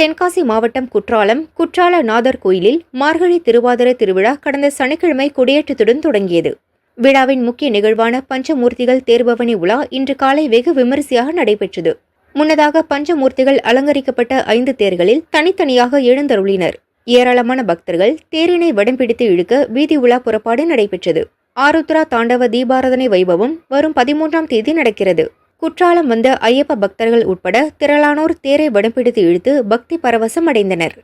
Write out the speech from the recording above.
தென்காசி மாவட்டம் குற்றால நாதர் கோயிலில் மார்கழி திருவாதிரை திருவிழா கடந்த சனிக்கிழமை கொடியேற்றத்துடன் தொடங்கியது. விழாவின் முக்கிய நிகழ்வான பஞ்சமூர்த்திகள் தேர்பவனி உலா இன்று காலை வெகு விமரிசையாக நடைபெற்றது. முன்னதாக பஞ்சமூர்த்திகள் அலங்கரிக்கப்பட்ட 5 தேர்களில் தனித்தனியாக எழுந்தருளினர். ஏராளமான பக்தர்கள் தேரினை வடம்பிடித்து இழுக்க வீதி உலா புறப்பாடு நடைபெற்றது. ஆருத்ரா தாண்டவ தீபாராதனை வைபவம் வரும் 13ஆம் தேதி நடக்கிறது. குற்றாலம் வந்த ஐயப்ப பக்தர்கள் உட்பட திரளானோர் தேரை வடம்பிடித்து இழுத்து பக்தி பரவசம் அடைந்தனர்.